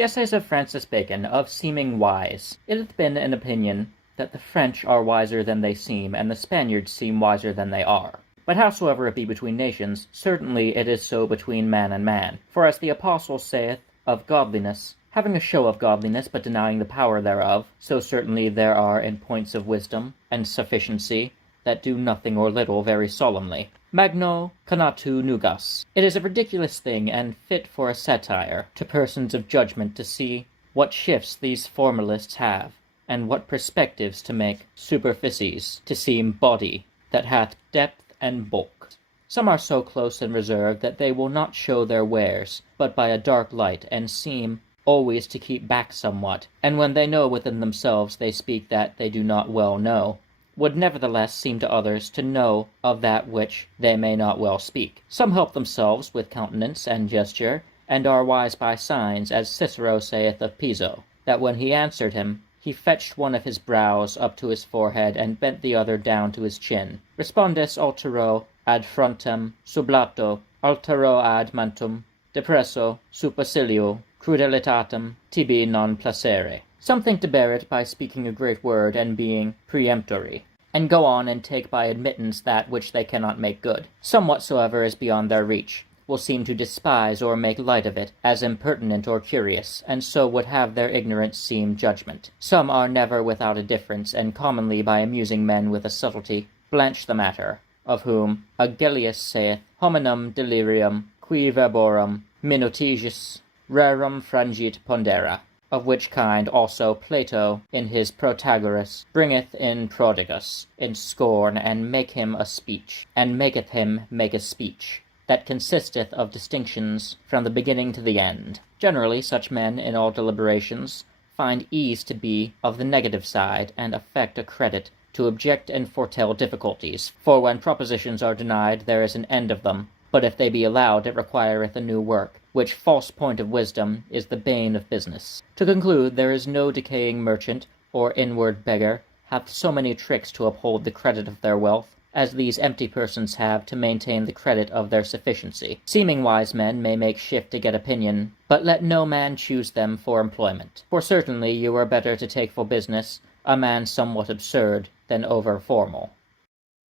The Essays of Francis Bacon, of Seeming Wise. It hath been an opinion that the French are wiser than they seem, and the Spaniards seem wiser than they are. But howsoever it be between nations, certainly it is so between man and man. For as the Apostle saith of godliness, having a show of godliness, but denying the power thereof, so certainly there are in points of wisdom and sufficiency that do nothing or little very solemnly. Magno conatu nugas. It is a ridiculous thing, and fit for a satire, to persons of judgment to see what shifts these formalists have, and what perspectives to make superficies to seem body that hath depth and bulk. Some are so close and reserved that they will not show their wares, but by a dark light, and seem always to keep back somewhat, and when they know within themselves they speak that they do not well know, would nevertheless seem to others to know of that which they may not well speak. Some help themselves with countenance and gesture, and are wise by signs, as Cicero saith of Piso, that when he answered him, he fetched one of his brows up to his forehead, and bent the other down to his chin. Respondes altero ad frontem, sublato, altero ad mentum, depresso, supercilio, crudelitatem, tibi non placere. Some think to bear it by speaking a great word and being peremptory, and go on and take by admittance that which they cannot make good. Some whatsoever is beyond their reach will seem to despise or make light of it as impertinent or curious, and so would have their ignorance seem judgment. Some are never without a difference, and commonly by amusing men with a subtlety blanch the matter, of whom Agellius saith, hominum delirium, qui verborum minutiis rerum frangit pondera, of which kind also Plato in his Protagoras bringeth in Prodigus in scorn, and make him a speech, and maketh him make a speech, that consisteth of distinctions from the beginning to the end. Generally such men in all deliberations find ease to be of the negative side, and affect a credit to object and foretell difficulties. For when propositions are denied, there is an end of them, but if they be allowed, it requireth a new work, which false point of wisdom is the bane of business. To conclude, there is no decaying merchant or inward beggar hath so many tricks to uphold the credit of their wealth, as these empty persons have to maintain the credit of their sufficiency. Seeming wise men may make shift to get opinion, but let no man choose them for employment. For certainly you are better to take for business a man somewhat absurd than over formal.